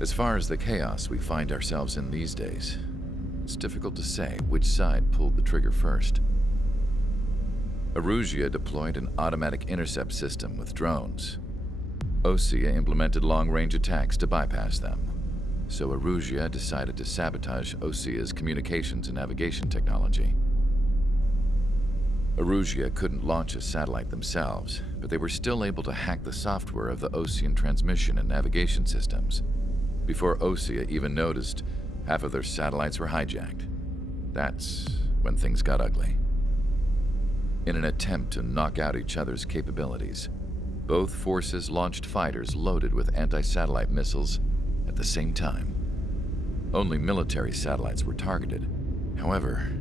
As far as the chaos we find ourselves in these days, it's difficult to say which side pulled the trigger first. Erusia deployed an automatic intercept system with drones. Osea implemented long-range attacks to bypass them. So Erusia decided to sabotage Osea's communications and navigation technology. Erusia couldn't launch a satellite themselves, but they were still able to hack the software of the Osean transmission and navigation systems. Before Osea even noticed, half of their satellites were hijacked. That's when things got ugly. In an attempt to knock out each other's capabilities, both forces launched fighters loaded with anti-satellite missiles at the same time. Only military satellites were targeted. However,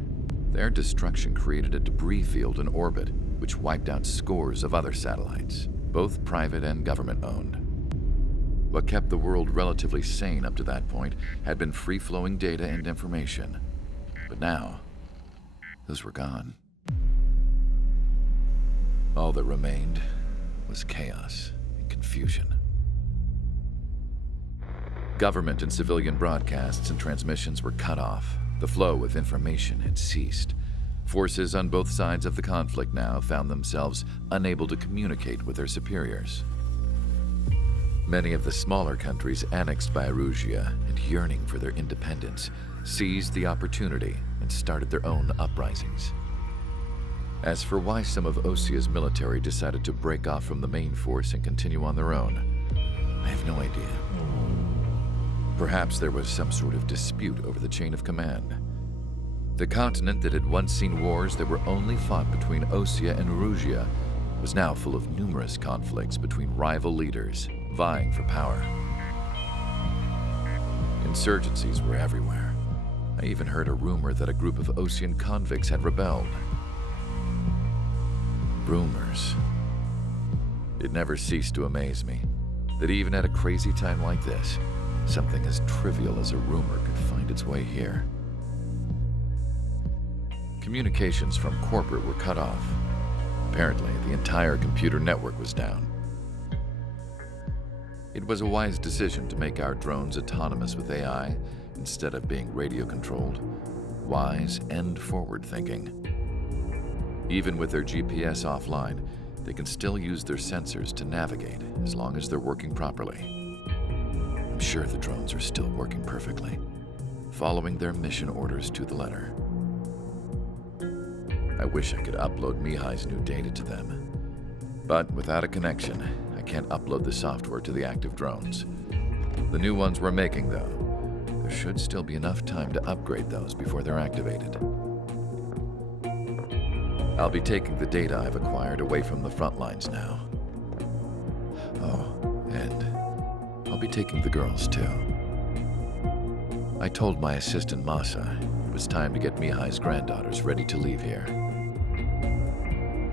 their destruction created a debris field in orbit, which wiped out scores of other satellites, both private and government-owned. What kept the world relatively sane up to that point had been free-flowing data and information. But now, those were gone. All that remained was chaos and confusion. Government and civilian broadcasts and transmissions were cut off. The flow of information had ceased. Forces on both sides of the conflict now found themselves unable to communicate with their superiors. Many of the smaller countries annexed by Erusia and yearning for their independence seized the opportunity and started their own uprisings. As for why some of Osea's military decided to break off from the main force and continue on their own, I have no idea. Perhaps there was some sort of dispute over the chain of command. The continent that had once seen wars that were only fought between Osea and Erusia was now full of numerous conflicts between rival leaders vying for power. Insurgencies were everywhere. I even heard a rumor that a group of Osean convicts had rebelled. Rumors. It never ceased to amaze me that even at a crazy time like this, something as trivial as a rumor could find its way here. Communications from corporate were cut off. Apparently, the entire computer network was down. It was a wise decision to make our drones autonomous with AI instead of being radio-controlled. Wise and forward-thinking. Even with their GPS offline, they can still use their sensors to navigate as long as they're working properly. I'm sure the drones are still working perfectly, following their mission orders to the letter. I wish I could upload Mihai's new data to them. But without a connection, I can't upload the software to the active drones. The new ones we're making, though, there should still be enough time to upgrade those before they're activated. I'll be taking the data I've acquired away from the front lines now. Oh, and I'll be taking the girls too. I told my assistant Masa it was time to get Mihai's granddaughters ready to leave here.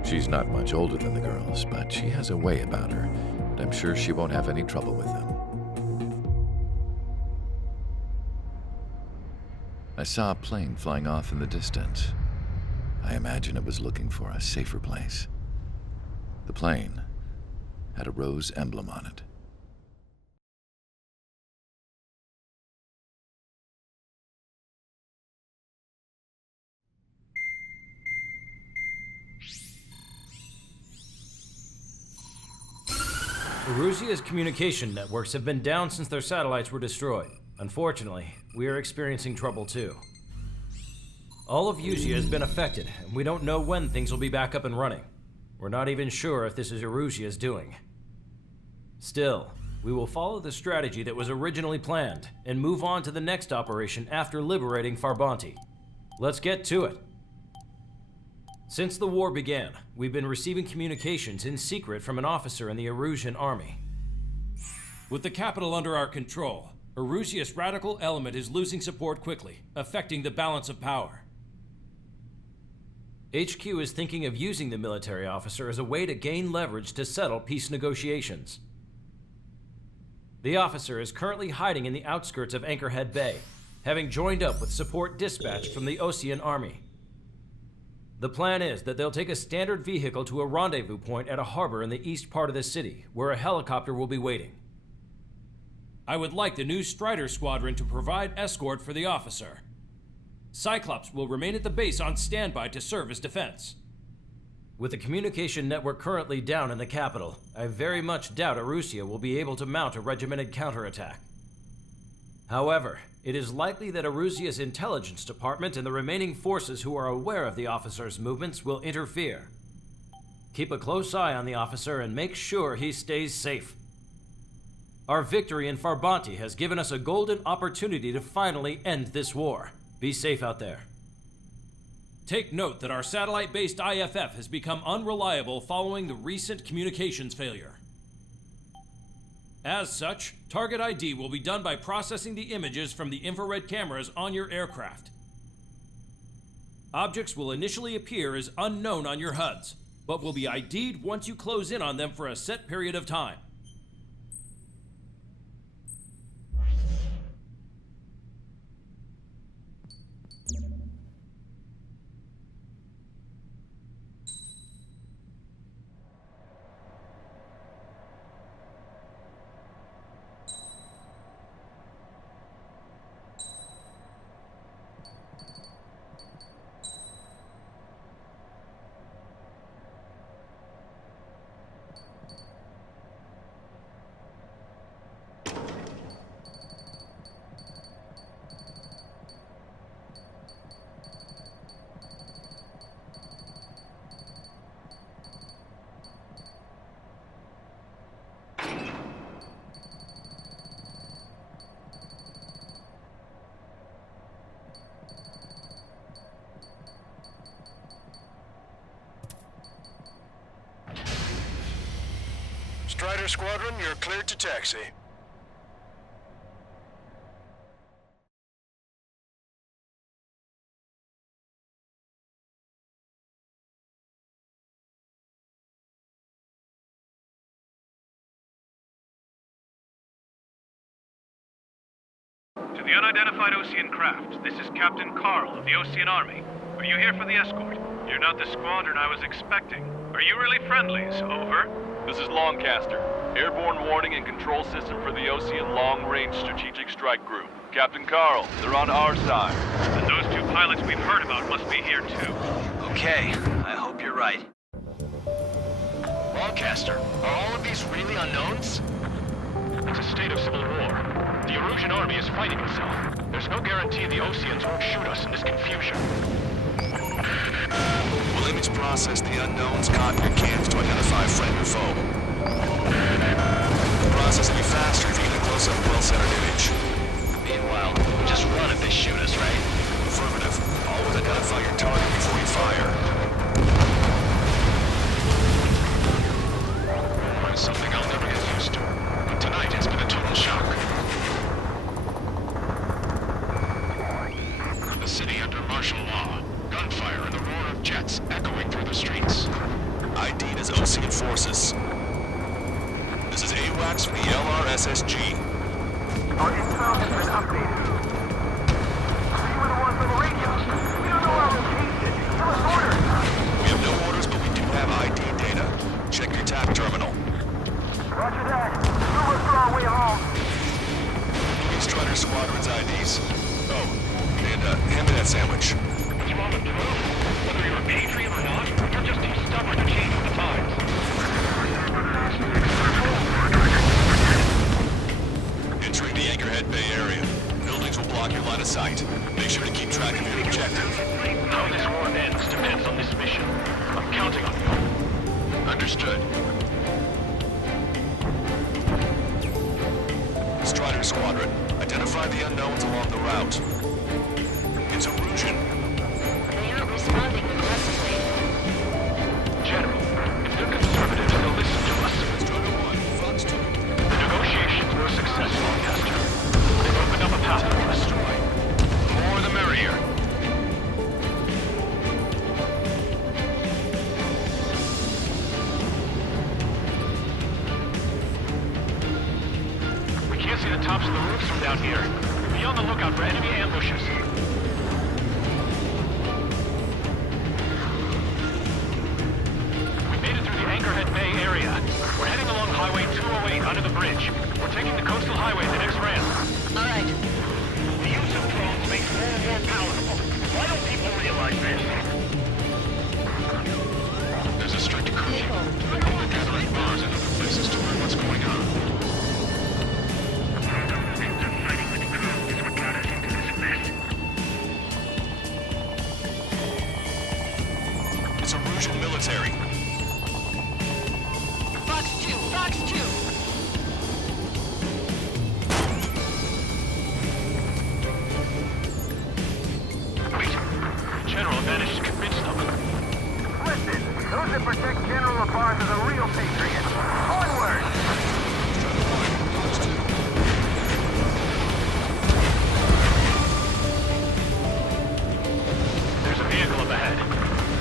She's not much older than the girls, but she has a way about her, and I'm sure she won't have any trouble with them. I saw a plane flying off in the distance. I imagine it was looking for a safer place. The plane had a rose emblem on it. Erusia's communication networks have been down since their satellites were destroyed. Unfortunately, we are experiencing trouble too. All of Usia has been affected, and we don't know when things will be back up and running. We're not even sure if this is Erusia's doing. Still, we will follow the strategy that was originally planned and move on to the next operation after liberating Farbanti. Let's get to it. Since the war began, we've been receiving communications in secret from an officer in the Erusian army. With the capital under our control, Erusia's radical element is losing support quickly, affecting the balance of power. HQ is thinking of using the military officer as a way to gain leverage to settle peace negotiations. The officer is currently hiding in the outskirts of Anchorhead Bay, having joined up with support dispatched from the Osean army. The plan is that they'll take a standard vehicle to a rendezvous point at a harbor in the east part of the city, where a helicopter will be waiting. I would like the new Strider Squadron to provide escort for the officer. Cyclops will remain at the base on standby to serve as defense. With the communication network currently down in the capital, I very much doubt Arusea will be able to mount a regimented counterattack. However, it is likely that Arusea's intelligence department and the remaining forces who are aware of the officer's movements will interfere. Keep a close eye on the officer and make sure he stays safe. Our victory in Farbanti has given us a golden opportunity to finally end this war. Be safe out there. Take note that our satellite-based IFF has become unreliable following the recent communications failure. As such, target ID will be done by processing the images from the infrared cameras on your aircraft. Objects will initially appear as unknown on your HUDs, but will be ID'd once you close in on them for a set period of time. Strider Squadron, you're cleared to taxi. To the unidentified Osean craft, this is Captain Carl of the Osean Army. Are you here for the escort? You're not the squadron I was expecting. Are you really friendlies? Over. This is Longcaster. Airborne warning and control system for the Osean Long-Range Strategic Strike Group. Captain Carl, they're on our side. And those two pilots we've heard about must be here too. Okay, I hope you're right. Longcaster, are all of these really unknowns? It's a state of civil war. The Erusian army is fighting itself. There's no guarantee the Oseans won't shoot us in this confusion. We'll image process the unknowns caught in your cams to identify friend or foe. The process will be faster if you get a close-up, well-centered image. Meanwhile, just run if they shoot us, right? Affirmative. Always identify your target before you fire. It's something I'll never get used to. But tonight it's been a total shock. The city under martial law. Gunfire and the roar of jets echoing through the streets. ID'd as Osean forces. This is AWACS from the LRSSG. Our intel has been updated. We were the ones on the radio. We don't know our location. Give us orders. We have no orders, but we do have ID data. Check your TAP terminal. Roger that. Move us for our way home. Give me Strider Squadron's IDs. Oh, and hand me that sandwich. What's wrong with you? Whether you're a patriot or not, you're just too stubborn to change with the times. Entering the Anchorhead Bay area. Buildings will block your line of sight. Make sure to keep track of your objective. How this war ends depends on this mission. I'm counting on you. Understood. Strider Squadron, identify the unknowns along the route. It's Erusian. They aren't responding aggressively. General, if they're conservatives, they'll listen to us. Strider 1, Fox 2. The negotiations were successful, Caster. They've opened up a path for us. The more the merrier. We can't see the tops of the roofs from down here. Be on the lookout for enemy ambushes. We made it through the Anchorhead Bay area. We're heading along Highway 208 under the bridge. We're taking the coastal highway the next round. like this. There's a strict curfew. People are gathering bars and other places to learn what's going on. They're fighting with the crew is what got us into this mess. It's Erusian military. Fox 2, Fox 2. Wait. General managed to convince them. Listen, those that protect General LaPaz are the real patriots. Onward! There's a vehicle up ahead.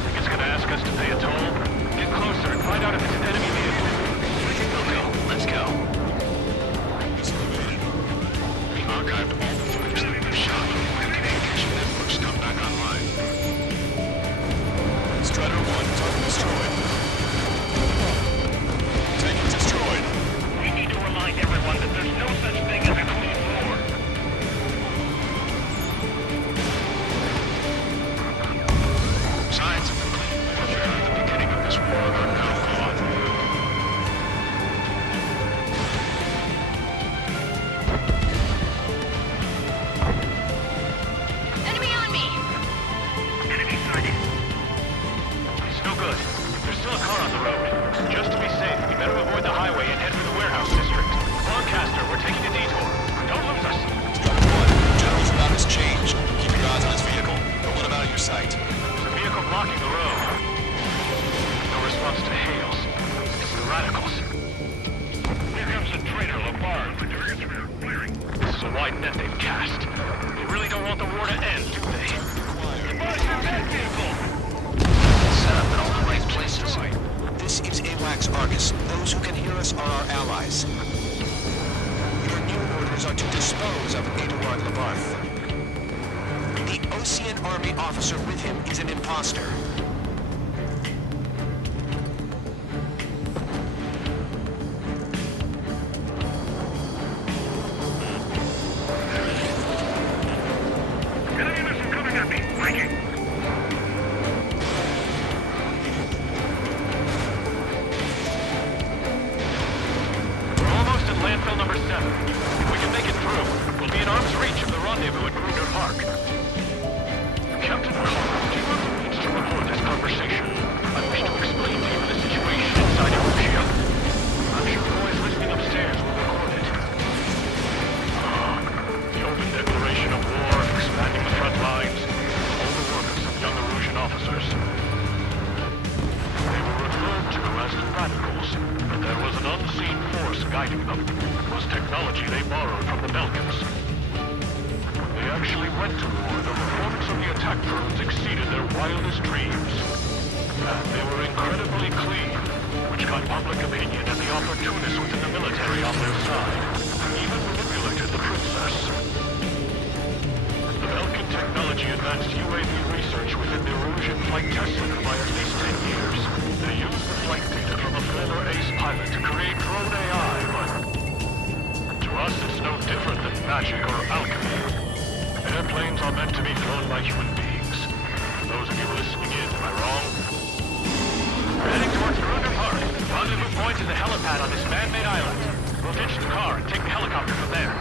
Think it's gonna ask us to pay a toll? Get closer and find out if it's an enemy vehicle. Let's go. We archived all the footage that we've shot. And communication networks come back online. Strider 1, target destroyed. Tank destroyed. We need to remind everyone that there's no such thing as a clean war. Signs of complete warfare at the beginning of this war are now gone. Enemy on me! Enemy sighted. It's no good. There's still a car on the road. Just to be safe, we better avoid the highway and head for the warehouse district. Lancaster, we're taking a detour. Don't lose us. Strider 1, General's route has changed. Keep your eyes on his vehicle. Don't let him out of your sight. There's a vehicle blocking the road. No response to hails. It's the radicals. Here comes the traitor, LaPaz. The targets are clearing. This is a wide net they've cast. They really don't want the war to end, do they? LaPaz, your back vehicle! Set up in all the right places. This is AWACS Argus. Those who can hear us are our allies. Your new orders are to dispose of Eduard Labarth. The Ocean Army officer with him is an imposter. Enemy missile coming at me. Breaking. We're almost at landfill number 7. If we can make it through, we'll be in arm's reach of the rendezvous at Kruger Park. Captain Carl, do you have the means to record this conversation? I wish to explain to you the situation inside Erusia. I'm sure the boys listening upstairs will record it. The open declaration of war, expanding the front lines, all the work of some young Erusian officers. They were referred to as the radicals, but there was an unseen force guiding them. It was technology they borrowed from the Balkans. When they actually went to war, the performance of the attack drones exceeded their wildest dreams. And they were incredibly clean, which got public opinion and the opportunists within the military on their side. Even manipulated the princess. The Balkan technology advanced UAV research within the Erusian Flight Test Center by at least 10 years. They used the flight data from a former ace pilot to create drone AI, but to us it's no different than magic or alchemy. Airplanes are meant to be flown by human beings. Those of you listening in, am I wrong? We're heading towards Kruger Park. Rendezvous point is a helipad on this man-made island. We'll ditch the car and take the helicopter from there.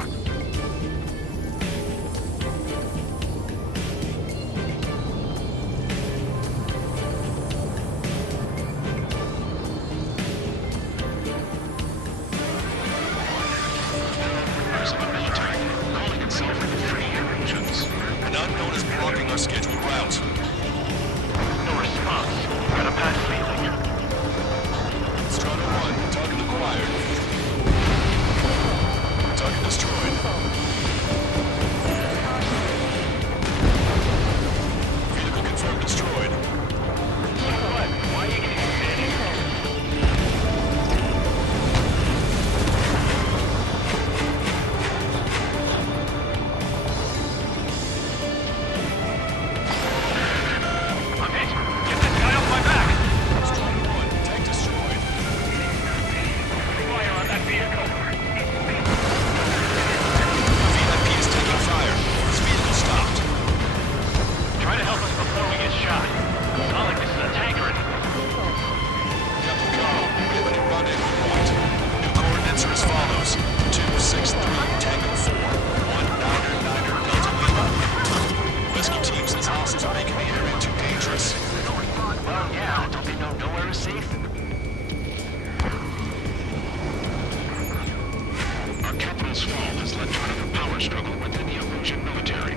Members of the military, calling itself the Free Erusians. An unknown is blocking our scheduled route. No response. Got a bad feeling. Strider 1, target acquired. Target destroyed. Vehicle confirmed destroyed. What? Why are you getting standing? I'm hit. Get this guy off my back. Strider 1, tank destroyed. Fire on that vehicle. Radical's fall has led to another power struggle within the Illusion military.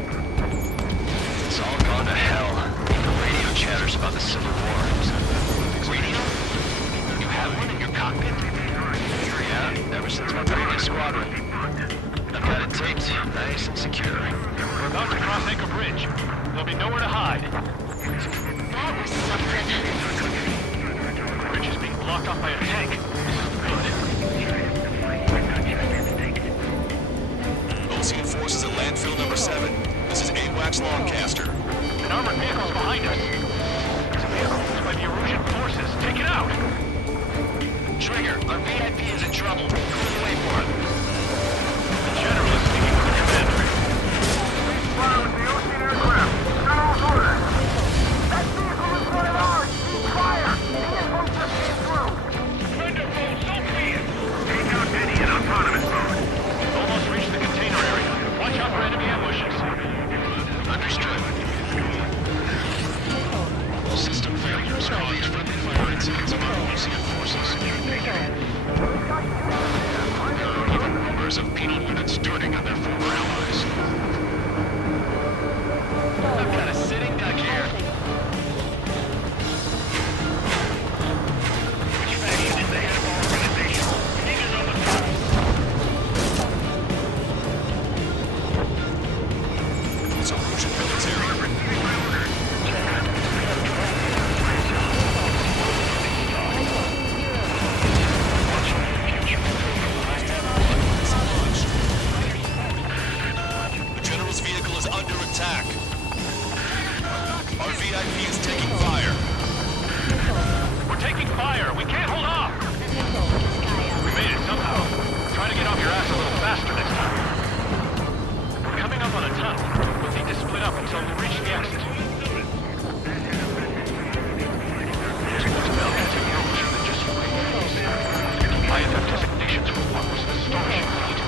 It's all gone to hell. The radio chatters about the Civil War. Radio? You have one in your cockpit? Yeah, ever since my previous squadron. I've got it taped, nice and secure. We're about to cross Anchor Bridge. There'll be nowhere to hide. That was something. The bridge is being blocked off by a tank. This is good. Ocean forces at landfill number 7. This is AWACS Longcaster. An armored vehicle's behind us. It's a vehicle used by the Erusian forces. Take it out! Trigger, our VIP is in trouble. Clear way for him. The General is speaking with the commander. Please fire with the Ocean aircraft. General's order. That vehicle is one of ours. Cease fire. The info just came through. Thunderbolt, so clear! Take out Eddie in autonomous mode. Almost reached the container area. Watch out for enemy ambushes. Understood. System failures caused friendly fire incidents among Ocean forces. Even rumors of penal units turning on their former allies. I've got a sitting duck here. Which faction is the head of our organization? Niggas on the top. It's Illusion military. The General's vehicle is under attack. Our VIP is taking fire. We're taking fire. We can't hold off. We made it somehow. Try to get off your ass a little faster next time. We're coming up on a tunnel. We'll need to split up until we reach the exit. There's more to Belgian Erusian than just waves. I have designations for what was an astonishing feat.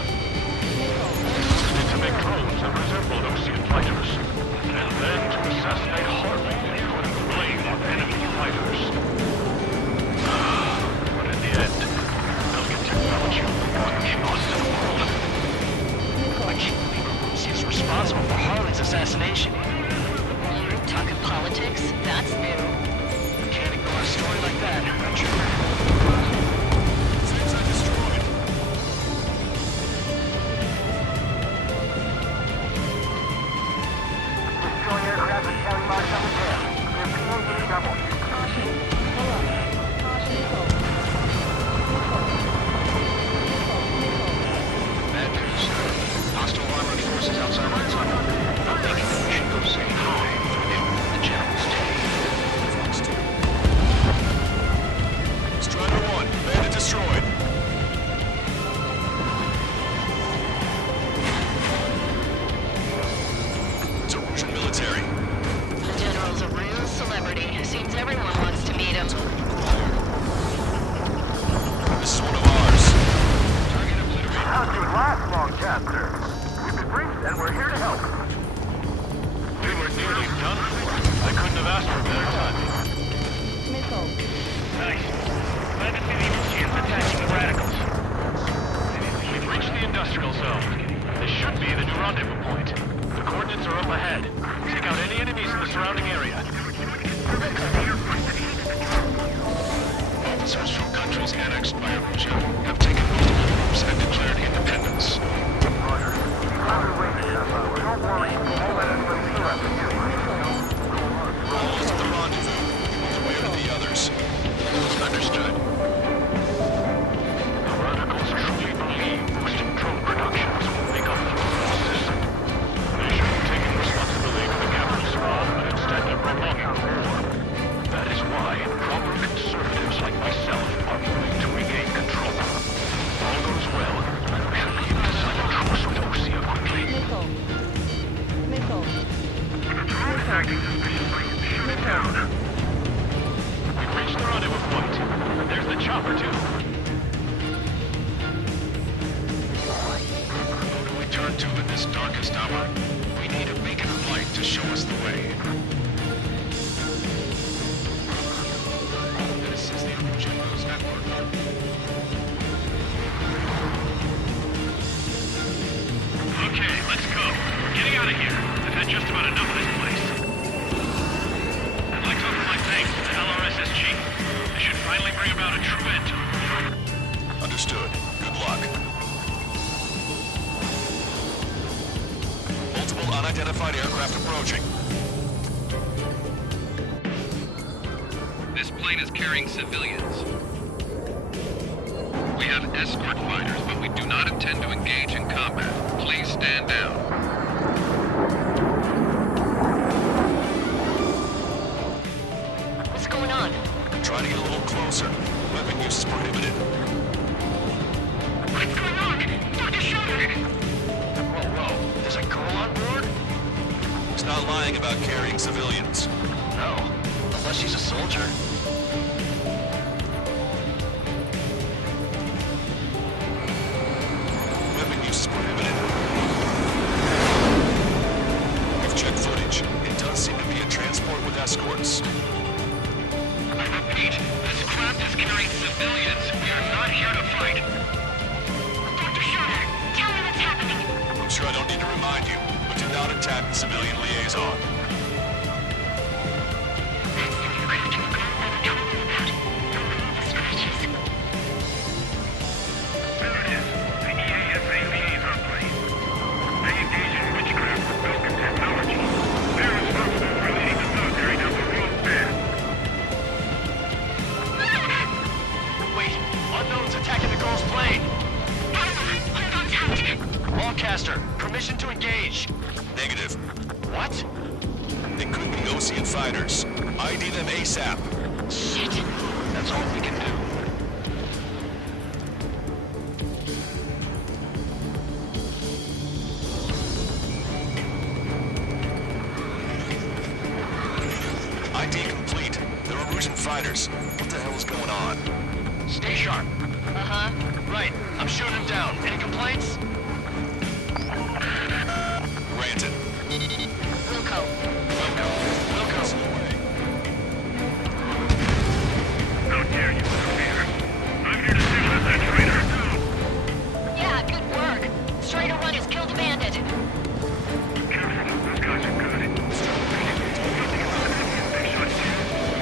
We need to make drones that resemble Ocean fighters, and then to assassinate Harley and put the blame on enemy fighters. But in the end, Belgian technology will be one chaos to the world. Which is responsible for Harley's assassination. Talking politics? That's new. Can't ignore a story like that. Things are destroyed. Destroy aircraft and carry marks on the tail. Clear POV double. Bad news. Hostile armored forces outside my tunnel. I'm thinking that we should go say hi in the General's take. Strider 1, bandit destroyed. It's Illusion military. The General's a real celebrity. Seems everyone wants to meet him. This is one of ours. How's your last Longcaster? We've been briefed and we're here to help. We were nearly done for. I couldn't have asked for a better time. Nice. Glad to see the Erusians attacking the Radicals. We've reached the industrial zone. This should be the new rendezvous point. The coordinates are up ahead. Take out any enemies in the surrounding area. Officers from countries annexed by Erusia have taken multiple moves and declared independence. Don't worry. We'll let us pursue us. All is at the rendezvous. Where are the others? Understood. The Radicals truly believe boosting drone productions will make up the overall system. They should have taken responsibility for the capital's fall, but instead of prolonging the war. That is why proper conservatives like myself are willing to regain control. If all goes well, we should be able to sign a truce with Osia quickly. got enough of this place. I'd like to offer my thanks to the LRSSG. They should finally bring about a true end to it. Understood. Good luck. Multiple unidentified aircraft approaching. This plane is carrying civilians. We have escort fighters, but we do not intend to engage in combat. Please stand down. What's going on? Trying to get a little closer. Weapon use is prohibited. What's going on? Dr. Schroeder! Whoa. There's a girl on board? He's not lying about carrying civilians. No. Unless she's a soldier. Weapon use is prohibited. We've checked footage. It does seem to be a transport with escorts. I repeat, this craft is carrying civilians. We are not here to fight. Dr. Schroeder, tell me what's happening. I'm sure I don't need to remind you, but do not attack the civilian liaison. There it is, the EASA liaison plane. They engage in witchcraft with Vulcan technology. They're responsible for leading the military down the wrong path. Wait, unknown's attacking the girl's plane. Hold on tight. Longcaster, permission to engage. Negative. What? They could be Ocean fighters. ID them ASAP. Shit. That's all we can do. ID complete. They're Erusian fighters. What the hell is going on? Stay sharp. Uh-huh. Right, I'm shooting him down. Any complaints? Granted. Wilco. Wilco. How dare you interfere? I'm here to deal with that traitor. Yeah, good work. Straighter one has killed a bandit. Careful, those guys are good.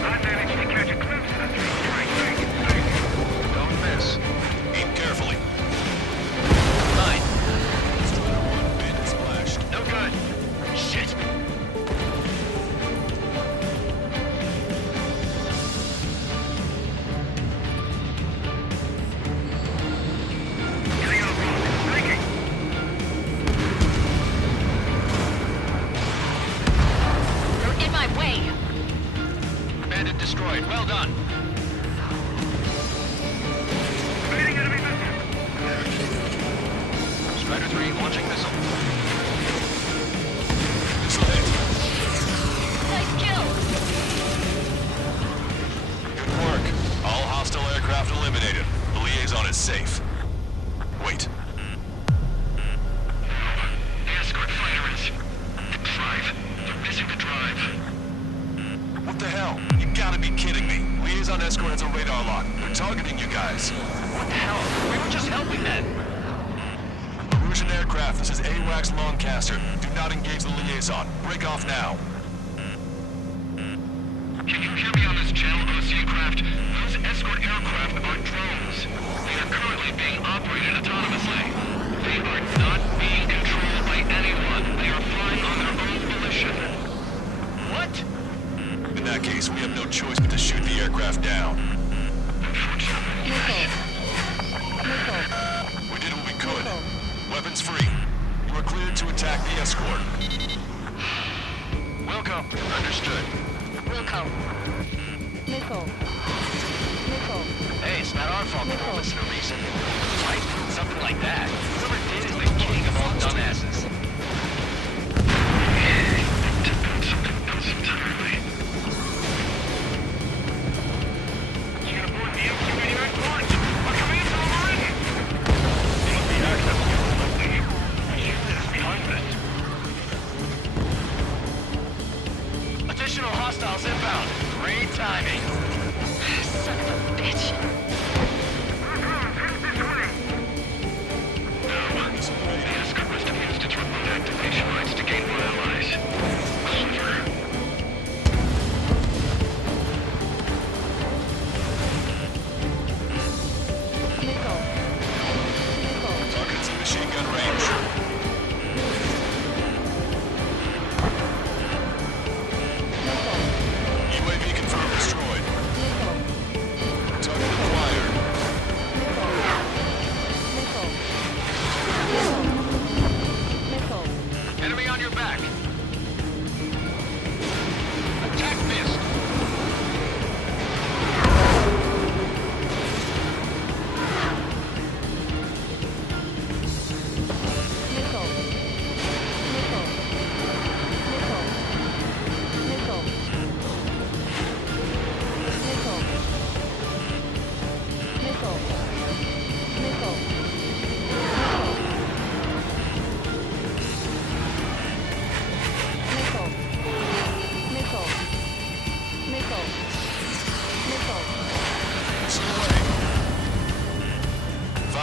I managed to catch a glimpse of that thing. Don't miss. Aim carefully. 9. Bandit splashed. No good. Shit. Getting on the road. Breaking. You're in my way. Bandit destroyed. Well done. Evading enemy missile. Strider 3 launching missile. Missile hit. Nice kill. Good work. All hostile aircraft eliminated. The liaison is safe. Wait. The escort fighter is... Drive. They're missing the drive. What the hell? You gotta be kidding me. Liaison escort has a radar lock. They're targeting you guys. What the hell? We were just helping then. Erusian aircraft, this is AWACS Longcaster. Do not engage the liaison. Break off now. Can you hear me on this channel, Ocean craft? Those escort aircraft are drones. They are currently being operated autonomously. They are not being controlled by anyone. They are flying on their own volition. What? In that case, we have no choice but to shoot the aircraft down. Unfortunately. We did what we could. Weapons free. You are cleared to attack the escort. Wilco. Understood. Wilco. Hey, it's not our fault they won't listen to reason. Right? Something like that. Whoever did is the king of all dumbasses. Something else entirely.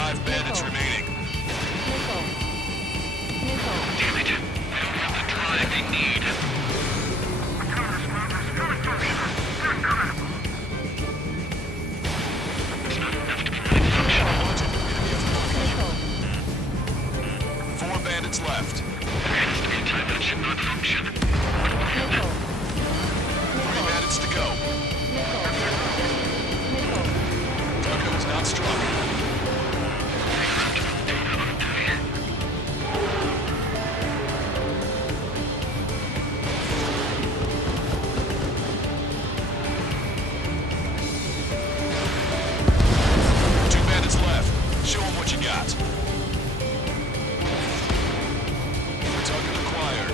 5 bandits remaining. Damn it. I don't have the drive they need. It's not enough to prevent function. 4 bandits left. There has to be a time that should not function. 3 bandits to go. Target was not struck. Show them what you got. Target acquired.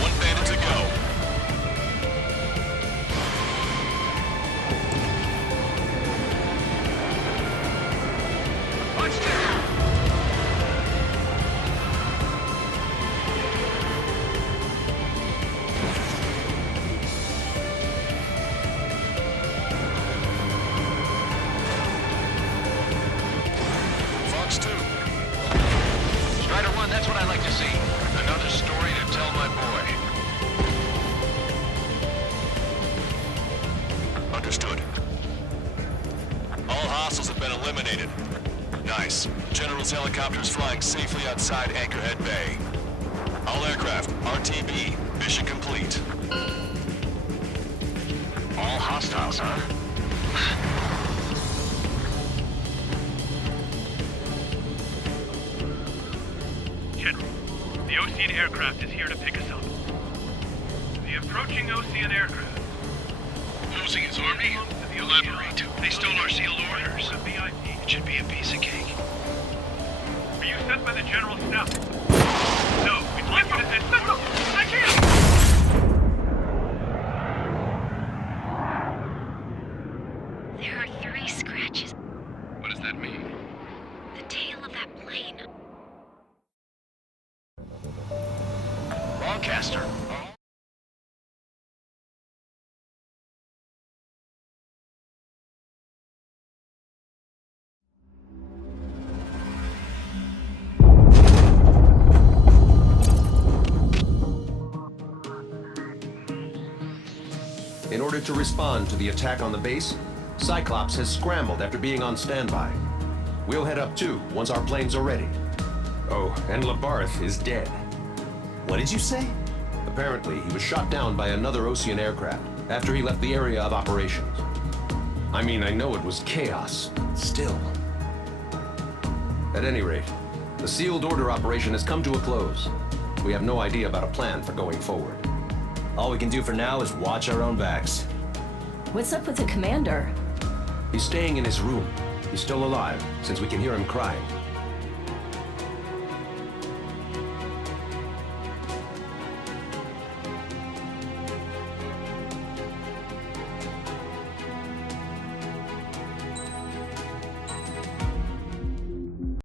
One bandit to go. Watch down! Strider 1, that's what I like to see. Another story to tell my boy. Understood. All hostiles have been eliminated. Nice. General's helicopter is flying safely outside Anchorhead Bay. All aircraft, RTB, mission complete. All hostiles, huh? General, the Ocean aircraft is here to pick us up. The approaching Ocean aircraft. Losing his army? Elaborate. They stole our sealed orders. It should be a piece of cake. Are you sent by the General's staff? No, we'd like you to send... I can't! There are 3 scratches. What does that mean? The tail of that plane. Broadcaster. In order to respond to the attack on the base, Cyclops has scrambled after being on standby. We'll head up too once our planes are ready. Oh, and Labarth is dead. What did you say? Apparently, he was shot down by another Ocean aircraft after he left the area of operations. I mean, I know it was chaos. Still. At any rate, the sealed order operation has come to a close. We have no idea about a plan for going forward. All we can do for now is watch our own backs. What's up with the commander? He's staying in his room. He's still alive, since we can hear him crying.